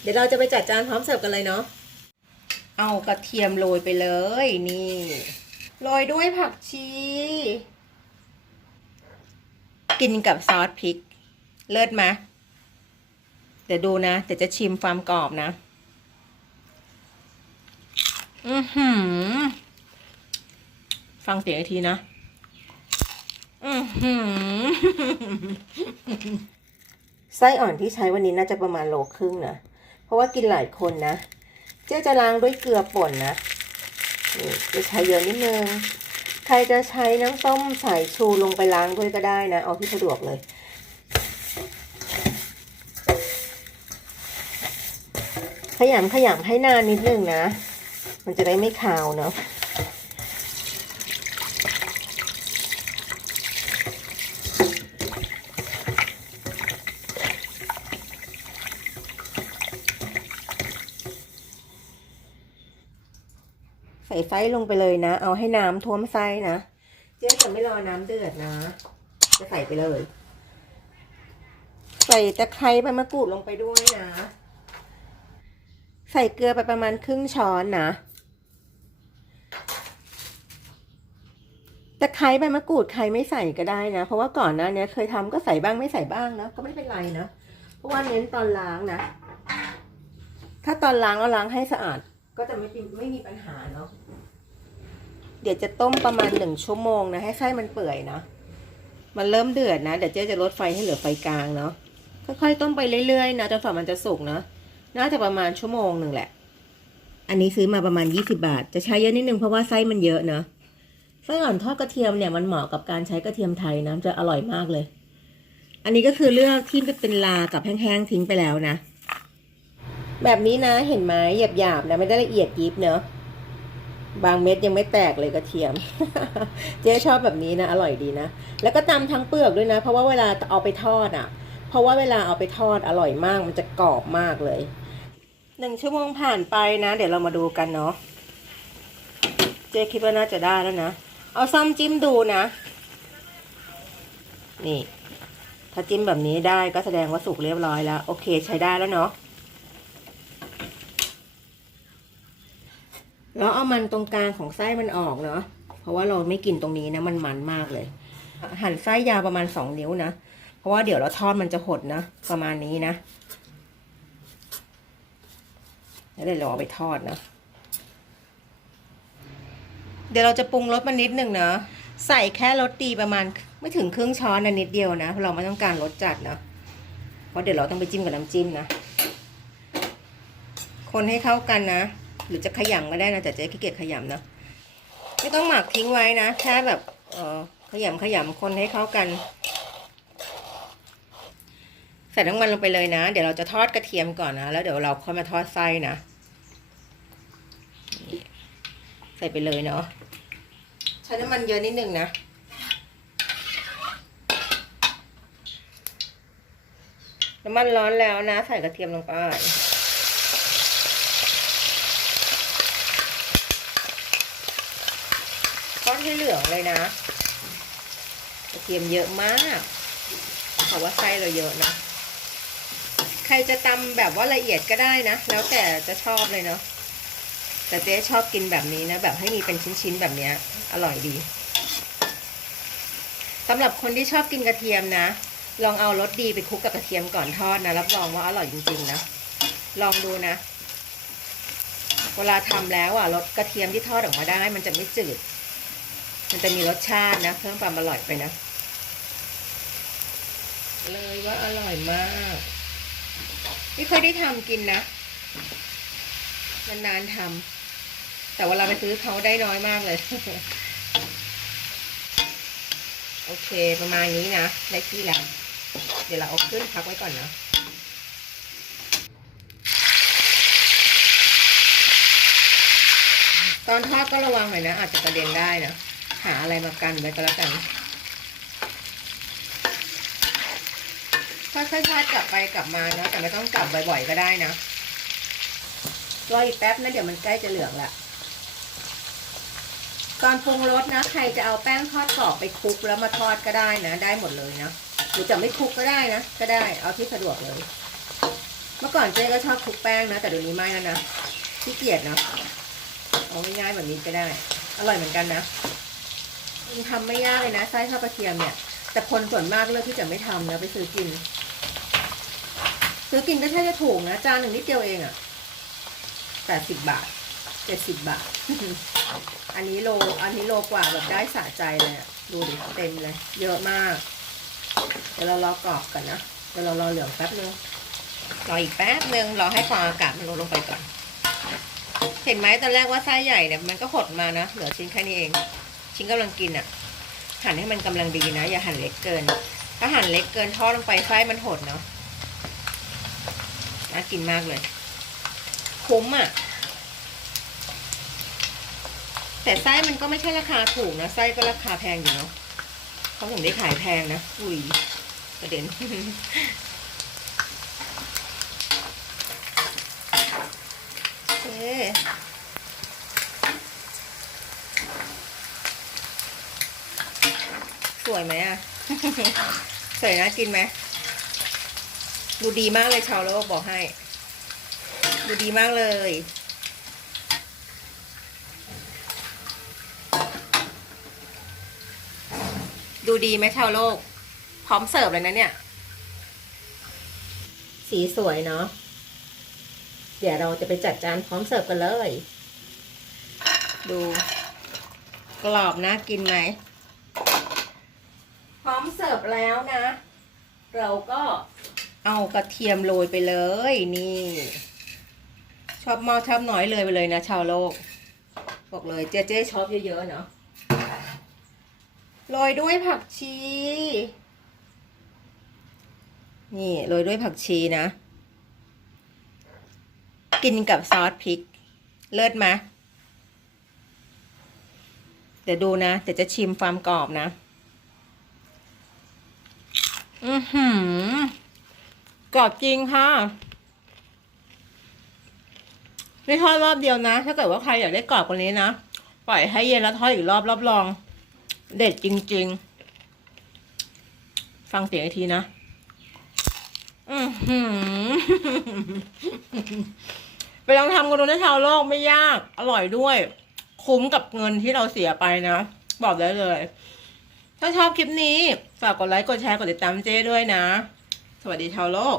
เดี๋ยวเราจะไปจัดจานพร้อมเสิร์ฟกันเลยเนาะ เอากระเทียมโรยไปเลยนี่ โรยด้วยผักชี กินกับซอสพริก เลิศไหมเดี๋ยวดูนะเดี๋ยวจะชิมความกรอบนะ อือหือ ฟังเสียงอีกทีนะ อือหือไส้อ่อนที่ใช้วันนี้น่าจะประมาณโลครึ่งนะ ราะว่ากินหลายคนนะ เจ๊จะล้างด้วยเกลือป่นนะนี่จะใช้เยอะนิดนึง ใครจะใช้น้ำส้มสายชูลงไปล้างด้วยก็ได้นะ เอาที่สะดวกเลย ขยำขยำให้นานนิดนึงนะ มันจะได้ไม่คาวเนาะ ใส่ไส้ลงไปเลยนะ เอาให้น้ำท่วมไส้นะ เจ๊จะไม่รอน้ำเดือดนะ จะใส่ไปเลย ใส่ตะไคร้ใบมะกรูดลงไปด้วยนะ ใส่เกลือไปประมาณครึ่งช้อนนะตะไคร้ใบมะกรูดใครไม่ใส่ก็ได้นะ เพราะว่าก่อนหนะเนี้ยเคยทำก็ใส่บ้างไม่ใส่บ้างนะก็ไม่เป็นไรนะเพราะว่าเน้นตอนล้างนะ ถ้าตอนล้างแล้วล้างให้สะอาด ก็จะไม่มีไม่มีปัญหาเนาะเดี๋ยวจะต้มประมาณหนึ่งชั่วโมงนะ ให้ไส้มันเปื่อยนะ มันเริ่มเดือดนะ เดี๋ยวเจ๊จะลดไฟให้เหลือไฟกลางเนาะ ค่อยๆต้มไปเรื่อยๆนะจนฝ่ามันจะสุกเนาะน่าจะประมาณชั่วโมงหนึ่งแหละ อันนี้ซื้อมาประมาณยี่สิบาท จะใช้เยอะนิดนึงเพราะว่าไส้มันเยอะเนาะ ไส้อ่อนทอดกระเทียมเนี่ยมันเหมาะกับการใช้กระเทียมไทยนะ จะอร่อยมากเลย อันนี้ก็คือเลือกที่เป็นลากับแห้งๆทิ้งไปแล้วนะ แบบนี้นะเห็นไหมหยาบๆนะไม่ได้ละเอียดยิบเนาะบางเม็ดยังไม่แตกเลยกระเทียม เจ๊ชอบแบบนี้นะ อร่อยดีนะ แล้วก็ตำทั้งเปลือกด้วยนะ เพราะว่าเวลาเอาไปทอดอะ เพราะว่าเวลาเอาไปทอดอร่อยมาก มันจะกรอบมากเลยหนึ่งชั่วโมงผ่านไปนะ เดี๋ยวเรามาดูกันเนาะเจ๊คิดว่าน่าจะได้แล้วนะ เอาซ่อมจิ้มดูนะ นี่ ถ้าจิ้มแบบนี้ได้ก็แสดงว่าสุกเรียบร้อยแล้ว โอเคใช้ได้แล้วเนาะ แล้วเอามันตรงกลางของไส้มันออกเนาะเพราะว่าเราไม่กินตรงนี้นะมันมันมากเลย หั่นไส้ยาวประมาณสองนิ้วนะเพราะว่าเดี๋ยวเราทอดมันจะหดนะประมาณนี้นะแล้วเดี๋ยวเราเอาไปทอดนะเดี๋ยวเราจะปรุงรสมันนิดหนึ่งเนาะใส่แค่รสดีประมาณไม่ถึงครึ่งช้อนนะนิดเดียวนะเพราะเราไม่ต้องการรสจัดนะเพราะเดี๋ยวเราต้องไปจิ้มกับน้ำจิ้มนะ คนให้เข้ากันนะ หรือจะขยำก็ได้นะแต่เจ๊ขี้เกียจขยำนะไม่ต้องหมักทิ้งไว้นะแค่แบบเออขยำขยำคนให้เข้ากันใส่น้ำมันลงไปเลยนะ เดี๋ยวเราจะทอดกระเทียมก่อนนะ แล้วเดี๋ยวเราค่อยมาทอดไส้นะ ใส่ไปเลยเนาะ ใช้น้ำมันเยอะนิดนึงนะ น้ำมันร้อนแล้วนะ ใส่กระเทียมลงไป ทอด ให้เหลืองเลยนะกระเทียมเยอะมากเพราว่าไส้เราเยอะนะ ใครจะตำแบบว่าละเอียดก็ได้นะ แล้วแต่จะชอบเลยเนาะ แต่เจ๊ชอบกินแบบนี้นะ แบบให้มีเป็นชิ้นๆแบบเนี้ยอร่อยดีสำหรับคนที่ชอบกินกระเทียมนะ ลองเอารสดีไปคลุกกับกระเทียมก่อนทอดนะ รับรองว่าอร่อยจริงๆนะ ลองดูนะ เวลาทำแล้วอะรสกระเทียมที่ทอดออกมาได้ มันจะไม่จืด มันจะมีรสชาตินะเพิ่มความอร่อยไปนะ เลยว่าอร่อยมาก ไม่ค่อยได้ทำกินนะนานๆทำแต่เวลาไปซื้อเขาได้น้อยมากเลย โอเคประมาณนี้นะได้ที่แล้ว เดี๋ยวเราเอาขึ้นพักไว้ก่อนนะตอนทอดก็ระวังหน่อยนะ อาจจะกระเด็นได้นะ หาอะไรมากันไว้ก็แล้วกันค่อยๆทอดกลับไปกลับมานะแต่ไม่ต้องกลับบ่อยๆก็ได้นะรออีกแป๊บนะเดี๋ยวมันใกล้จะเหลืองละก่อนปรุงรสนะ ใครจะเอาแป้งทอดกรอบไปคลุกแล้วมาทอดก็ได้นะ ได้หมดเลยนะหรือจะไม่คลุกก็ได้นะ ก็ได้เอาที่สะดวกเลย เมื่อก่อนเจ๊ก็ชอบคลุกแป้งนะ แต่เดี๋ยวนี้ไม่แล้วนะขี้เกียจเนาะเอาง่ายๆแบบนี้ก็ได้ อร่อยเหมือนกันนะ ทำไม่ยากเลยนะไส้ทอดกระเทียมเนี่ย แต่คนส่วนมากเลือกที่จะไม่ทำนะไปซื้อกิน ซื้อกินก็ใช่จะถูกนะจานหนึ่งนิดเดียวเองอะแปดสิบบาทเจ็ดสิบบาท อันนี้โล อันนี้โลกว่าแบบได้สะใจเลยอะดูดิเต็มเลย เยอะมาก เดี๋ยวเรารอกรอบกันนะเดี๋ยวเรารอเหลืองแป๊บนึงรออีกแป๊บนึงรอให้ความอากาศมันลดลงไปก่อน เห็นไหมตอนแรกว่าไส้ใหญ่เนี่ยมันก็หดมานะเหลือชิ้นแค่นี้เอง ชิ้นกำลังกินอะหั่นให้มันกำลังดีนะ อย่าหั่นเล็กเกิน ถ้าหั่นเล็กเกินทอดลงไปไส้มันหดเนาะน่ากินมากเลย คุ้มอะ แต่ไส้มันก็ไม่ใช่ราคาถูกนะไส้ก็ราคาแพงอยู่เนาะเขาถึงได้ขายแพงนะอุ้ยประเด็นโอเค วยไหมอะ สวยนะกินไหม ดูดีมากเลยชาวโลกบอกให้ ดูดีมากเลย ดูดีไหมชาวโลก พร้อมเสิร์ฟเลยนะเนี่ย สีสวยเนาะ เดี๋ยวเราจะไปจัดจานพร้อมเสิร์ฟกันเลย ดู กรอบนะกินไหมพ ร้อมเสิร์ฟแล้วนะ เราก็เอากระเทียมโรยไปเลยนี่ ชอบมากชอบน้อยเลยไปเลยนะ ชาวโลก บอกเลยเจ๊เจ๊ชอบเยอะๆเนาะโรยด้วยผักชี นี่โรยด้วยผักชีนะ กินกับซอสพริก เลิศไหมเดี๋ยวดูนะ เดี๋ยวจะชิมความกรอบนะ อือหือกรอบจริงค่ะนี่ทอดรอบเดียวนะ ถ้าเกิดว่าใครอยากได้กรอบกว่านี้นะ ปล่อยให้เย็นแล้วทอดอีกรอบรับรอง เด็ดจริง ๆ ฟังเสียงอีกทีนะอือหือไปลองทำกันดูนะชาวโลกไม่ยาก อร่อยด้วย คุ้มกับเงินที่เราเสียไปนะ บอกได้เลย ถ้าชอบคลิปนี้ ฝากกดไลค์ กดแชร์ กดติดตามเจ้ด้วยนะ สวัสดีชาวโลก